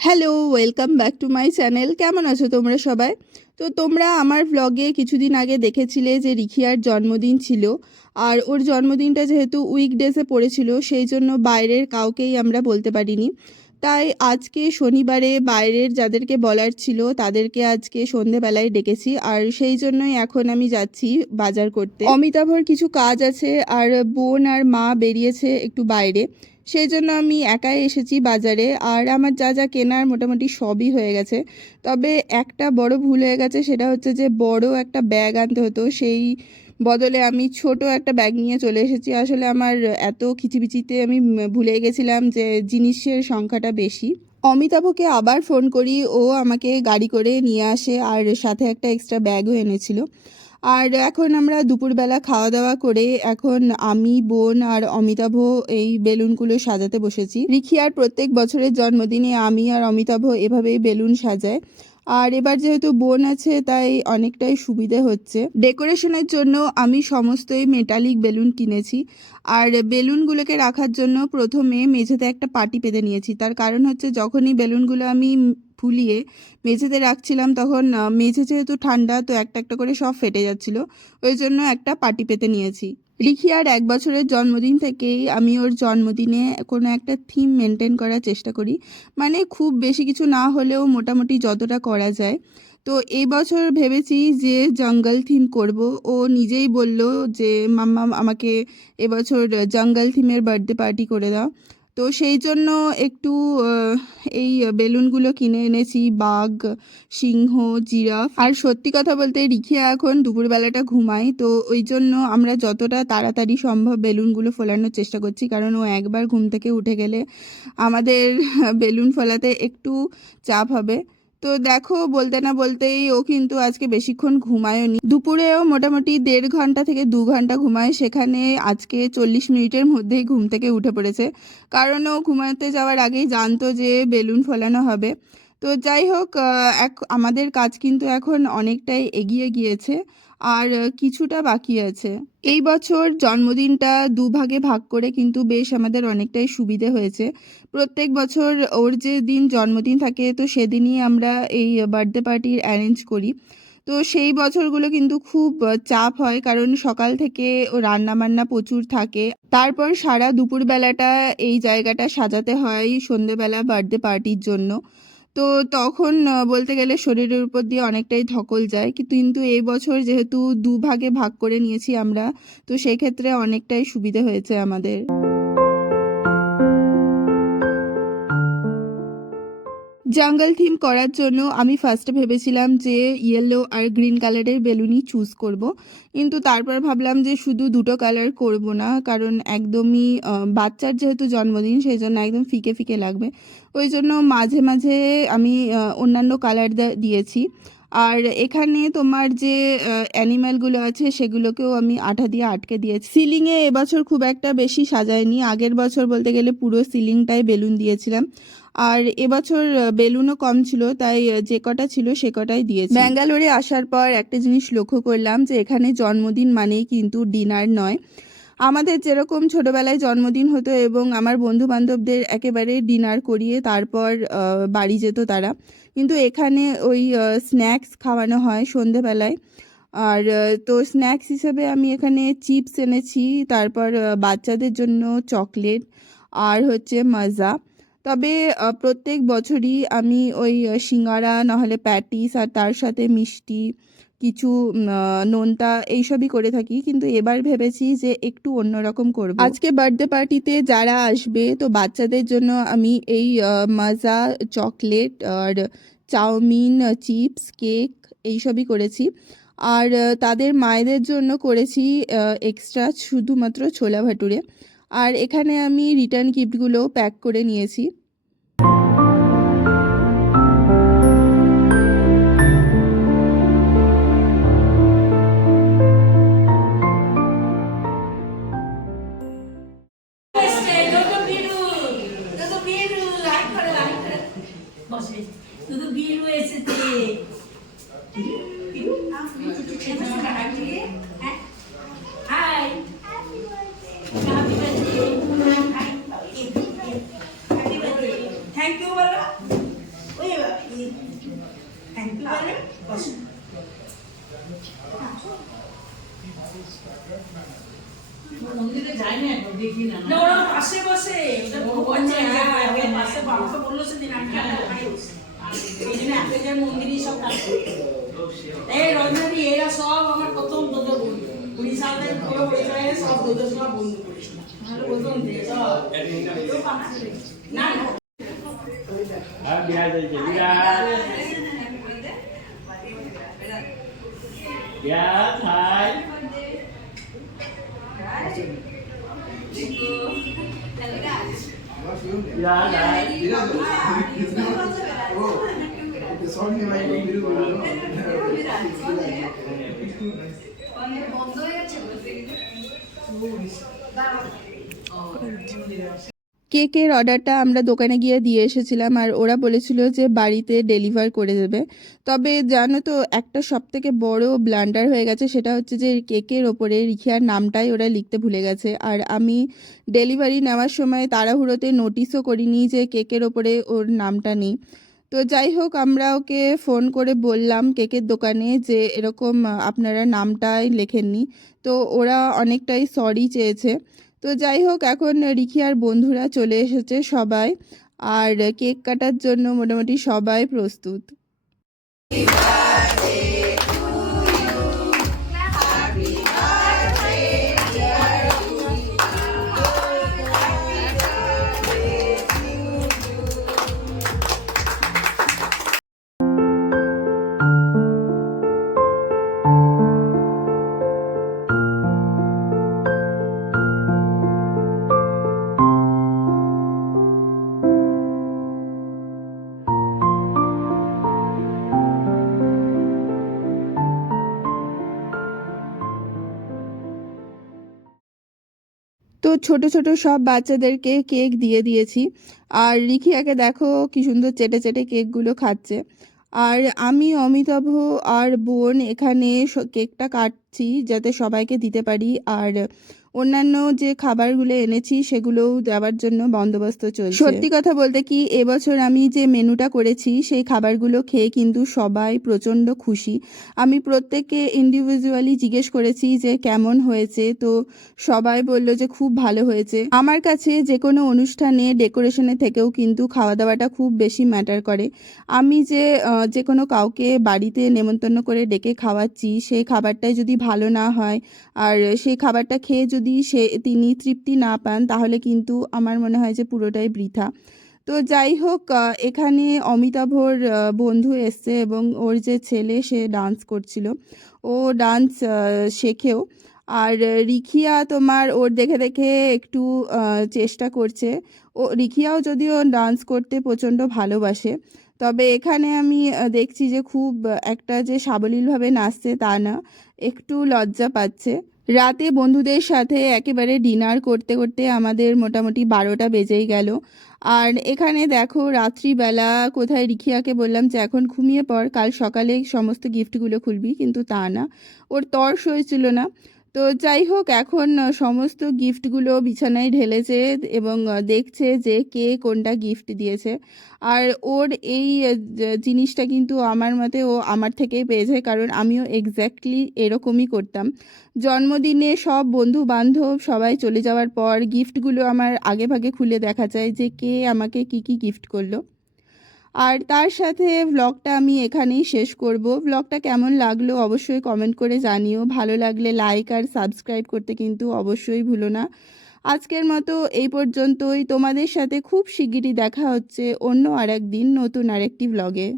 Hello, welcome back to my channel. কেমন আছো তোমরা সবাই? তো তোমরা আমার ভ্লগে কিছুদিন আগে দেখেছিলে যে রিখিয়ার জন্মদিন ছিল। আর ওর জন্মদিনটা যেহেতু উইকডেজে পড়েছিল, সেই জন্য বাইরের কাউকেই আমরা বলতে পারিনি। তাই আজকে শনিবারে বাইরের যাদেরকে বলার ছিল তাদেরকে আজকে সন্ধেবেলায় ডেকেছি। আর সেই জন্যই এখন আমি যাচ্ছি বাজার করতে। অমিতাভর কিছু কাজ আছে, আর বোন আর মা বেরিয়েছে একটু বাইরে, সেই জন্য আমি একাই এসেছি বাজারে। আর আমার যা যা কেনার মোটামুটি সবই হয়ে গেছে। তবে একটা বড় ভুল হয়ে গেছে, সেটা হচ্ছে যে বড় একটা ব্যাগ আনতে হতো, সেই বদলে আমি ছোট একটা ব্যাগ নিয়ে চলে এসেছি। আসলে আমার এত খিচিবিচিতে আমি ভুলে গেছিলাম যে জিনিসের সংখ্যাটা বেশি। অমিতাভকে আবার ফোন করি, ও আমাকে গাড়ি করে নিয়ে আসে আর সাথে একটা এক্সট্রা ব্যাগও এনেছিল। আর এখন আমরা দুপুরবেলা খাওয়া দাওয়া করে এখন আমি, বোন আর অমিতাভ এই বেলুনগুলো সাজাতে বসেছি। রিখিয়ার প্রত্যেক বছরের জন্মদিনে আমি আর অমিতাভ এভাবেই বেলুন সাজায়। আর এবার যেহেতু বোন আছে তাই অনেকটাই সুবিধে হচ্ছে। ডেকোরেশনের জন্য আমি সমস্তই মেটালিক বেলুন কিনেছি। আর বেলুনগুলোকে রাখার জন্য প্রথমে মেঝেতে একটা পাটি পেতে নিয়েছি। তার কারণ হচ্ছে যখনই বেলুনগুলো আমি ফুলিয়ে মেঝেতে রাখছিলাম তখন মেঝে যেহেতু ঠান্ডা, তো একটা একটা করে সব ফেটে যাচ্ছিল, ওই জন্য একটা পাটি পেতে নিয়েছি। রিখিয়ার 1 বছরের জন্মদিন থেকেই আমি ওর জন্মদিনে কোনো একটা থিম মেনটেন করার চেষ্টা করি, মানে খুব বেশি কিছু না হলেও মোটামুটি যতটা করা যায়। তো এই বছর ভেবেছি যে জঙ্গল থিম করব। ও নিজেই বলল যে মাম্মা আমাকে এবছর জঙ্গল থিমের বার্থডে পার্টি করে দাও। তো সেই জন্য একটু এই বেলুনগুলো কিনে এনেছি, বাঘ, সিংহ, জিরাফ। আর সত্যি কথা বলতে রিখিয়া এখন দুপুরবেলাটা ঘুমায়, তো ওই জন্য আমরা যতটা তাড়াতাড়ি সম্ভব বেলুনগুলো ফোলানোর চেষ্টা করছি, কারণ ও একবার ঘুম থেকে উঠে গেলে আমাদের বেলুন ফোলাতে একটু চাপ হবে। তো দেখো, বলতে না বলতেই ও কিন্তু আজকে বেশিক্ষণ ঘুমায়নি। দুপুরেও মোটামুটি 1.5 ঘন্টা থেকে 2 ঘন্টা ঘুমায়, সেখানে আজকে 40 মিনিটের মধ্যেই ঘুম থেকে উঠে পড়েছে, কারণ ও ঘুমাতে যাওয়ার আগেই জানতো যে বেলুন ফোলানো হবে। তো যাই হোক, আমাদের কাজ কিন্তু এখন অনেকটাই এগিয়ে গিয়েছে, আর কিছুটা বাকি আছে। এই বছর জন্মদিনটা দুভাগে ভাগ করে কিন্তু বেশ আমাদের অনেকটাই সুবিধে হয়েছে। প্রত্যেক বছর ওর যে দিন জন্মদিন থাকে তো সেদিনই আমরা এই বার্থডে পার্টির অ্যারেঞ্জ করি। তো সেই বছরগুলো কিন্তু খুব চাপ হয়, কারণ সকাল থেকে ও রান্না বান্না প্রচুর থাকে, তারপর সারা দুপুরবেলাটা এই জায়গাটা সাজাতে হয় সন্ধেবেলা বার্থডে পার্টির জন্য। তো তখন বলতে গেলে শরীরের উপর দিয়ে অনেকটাই ধকল যায়, কিন্তু এই বছর যেহেতু দুভাগে ভাগ করে নিয়েছি আমরা, তো সেই ক্ষেত্রে অনেকটাই সুবিধে হয়েছে আমাদের। জঙ্গল থিম করার জন্য আমি ফার্স্টে ভেবেছিলাম যে ইয়েলো আর গ্রিন কালারের বেলুনই চুজ করব, কিন্তু তারপর ভাবলাম যে শুধু দুটো কালার করব না, কারণ একদমই বাচ্চার যেহেতু জন্মদিন সেই জন্য একদম ফিকে ফিকে লাগবে। ওই জন্য মাঝে মাঝে আমি অন্যান্য কালার দিয়েছি। আর এখানে তোমার যে অ্যানিম্যালগুলো আছে সেগুলোকেও আমি আঠা দিয়ে আটকে দিয়েছি। সিলিংয়ে এবছর খুব একটা বেশি সাজায়নি, আগের বছর বলতে গেলে পুরো সিলিংটাই বেলুন দিয়েছিলাম। আর এবছর বেলুনও কম ছিল, তাই যে কটা ছিল সে কটাই দিয়েছি। ব্যাঙ্গালোরে আসার পর একটা জিনিস লক্ষ্য করলাম যে এখানে জন্মদিন মানেই কিন্তু ডিনার নয়। আমাদের যেরকম ছোটবেলায় জন্মদিন হতো এবং আমার বন্ধু বান্ধবদের একেবারে ডিনার করিয়ে তারপর বাড়ি যেত তারা, কিন্তু এখানে ওই স্ন্যাক্স খাওয়ানো হয় সন্ধেবেলায়। আর তো স্ন্যাক্স হিসেবে আমি এখানে চিপস এনেছি, তারপর বাচ্চাদের জন্য চকলেট, আর হচ্ছে মাজা। তবে প্রত্যেক বছরই আমি ওই সিঙ্গারা নাহলে প্যাটিস আর তার সাথে মিষ্টি কিছু নোনতা এইসবই করে থাকি, কিন্তু এবার ভেবেছি যে একটু অন্যরকম করব। আজকে বার্থডে পার্টিতে যারা আসবে তো বাচ্চাদের জন্য আমি এই মাজা, চকলেট আর চাউমিন, চিপস, কেক এইসবই করেছি। আর তাদের মায়েদের জন্য করেছি এক্সট্রা শুধুমাত্র ছোলা ভাটুরে। আর এখানে আমি রিটার্ন গিফটগুলো প্যাক করে নিয়েছি। थैंक यू बोलो। যাই না এখন, দেখি না। না, ওরা পাশে বসে, ওদের বউ বলছে, হ্যাঁ, ওরা পাশে আমাকে বললো সেদিন, আমি কেন ওখানে বসি? এই জন্য এতজন মন্দিরই সব কাজ করি। এই রঞ্জনাদি, এরা সব আমার প্রথম দোদো বন্ধু। 20 সাল থেকে পুরো পরিচয়ে সব দোদো সব বন্ধু করেছিলাম। আমার প্রথম থেকে সব। না, না। বিরাজ হয়েছে, বিরাজ হাই বিরাজ হাই কেকের অর্ডারটা আমরা দোকানে গিয়ে দিয়ে এসেছিলাম আর ওরা বলেছিল যে বাড়িতে ডেলিভার করে দেবে। তবে জানো তো, একটা সবথেকে বড় ব্লান্ডার হয়ে গেছে, সেটা হচ্ছে যে কেকের ওপরে রিখিয়ার নামটাই ওরা লিখতে ভুলে গেছে। আর আমি ডেলিভারি নেওয়ার সময় তাড়াহুড়োতে নোটিশও করিনি যে কেকের ওপরে ওর নামটা নেই। তো যাই হোক, আমরা ওকে ফোন করে বললাম কেকের দোকানে যে এরকম আপনারা নামটাই লেখেননি। তো ওরা অনেকটাই সরি চেয়েছে। তো যাই হোক, এখন রিখিয়ার বন্ধুরা চলে এসেছে সবাই, আর কেক কাটার জন্য মোটামুটি সবাই প্রস্তুত। তো ছোট ছোট সব বাচ্চাদেরকে কেক দিয়ে দিয়েছি, আর রিখিয়াকে দেখো কি সুন্দর চেটে চেটে কেকগুলো খাচ্ছে। আর আমি, অমিতাভ আর বোন এখানে কেকটা কাটছি যাতে সবাইকে দিতে পারি, আর অন্যান্য যে খাবারগুলো এনেছি সেগুলোও দেওয়ার জন্য বন্দোবস্ত চলছে। সত্যি কথা বলতে কি, এবছর আমি যে মেনুটা করেছি সেই খাবারগুলো খেয়ে কিন্তু সবাই প্রচণ্ড খুশি। আমি প্রত্যেককে ইন্ডিভিজুয়ালি জিজ্ঞেস করেছি যে কেমন হয়েছে, তো সবাই বলল যে খুব ভালো হয়েছে। আমার কাছে যে কোনো অনুষ্ঠানে ডেকোরেশনের থেকেও কিন্তু খাওয়া দাওয়াটা খুব বেশি ম্যাটার করে। আমি যে কোনো কাউকে বাড়িতে নেমন্তন্ন করে ডেকে খাওয়াচ্ছি, সেই খাবারটাই যদি ভালো না হয় আর সেই খাবারটা খেয়ে যদি তিনি তৃপ্তি না পান, তাহলে কিন্তু আমার মনে হয় যে পুরোটাই বৃথা। তো যাই হোক, এখানে অমিতাভর বন্ধু এসছে এবং ওর যে ছেলে সে ডান্স করছিল, ও ডান্স শেখেও। আর রিখিয়া তোমার ওর দেখে দেখে একটু চেষ্টা করছে। রিখিয়াও যদিও ডান্স করতে প্রচণ্ড ভালোবাসে, তবে এখানে আমি দেখছি যে খুব একটা যে সাবলীলভাবে নাচছে তা না, একটু লজ্জা পাচ্ছে। রাতে বন্ধুদের সাথে একেবারে ডিনার করতে করতে আমাদের মোটামুটি 12টা বেজেই গেল। আর এখানে দেখো, রাত্রিবেলা কোথায় রিখিয়াকে বললাম যে এখন ঘুমিয়ে পড়, কাল সকালে সমস্ত গিফটগুলো খুলবি, কিন্তু তা না, ওর তর্স হয়েছিল না। তো যাই হোক, এখন সমস্ত গিফটগুলো বিছানায় ঢেলেছে এবং দেখছে যে কে কোনটা গিফট দিয়েছে। আর ওর এই জিনিসটা কিন্তু আমার মতে ও আমার থেকেই পেয়েছে, কারণ আমিও এক্স্যাক্টলি এরকমই করতাম। জন্মদিনে সব বন্ধু বান্ধব সবাই চলে যাওয়ার পর গিফটগুলো আমার আগে ভাগে খুলে দেখা যায় যে কে আমাকে কি কি গিফট করলো। আর তার সাথে ভ্লগটা আমি এখানেই শেষ করব। ভ্লগটা কেমন লাগলো অবশ্যই কমেন্ট করে জানিও। ভালো লাগলে লাইক আর সাবস্ক্রাইব করতে কিন্তু অবশ্যই ভুলো না। আজকের মতো এই পর্যন্তই। তোমাদের সাথে খুব শিগগিরই দেখা হচ্ছে অন্য আরেকদিন নতুন আরেকটি ভ্লগে।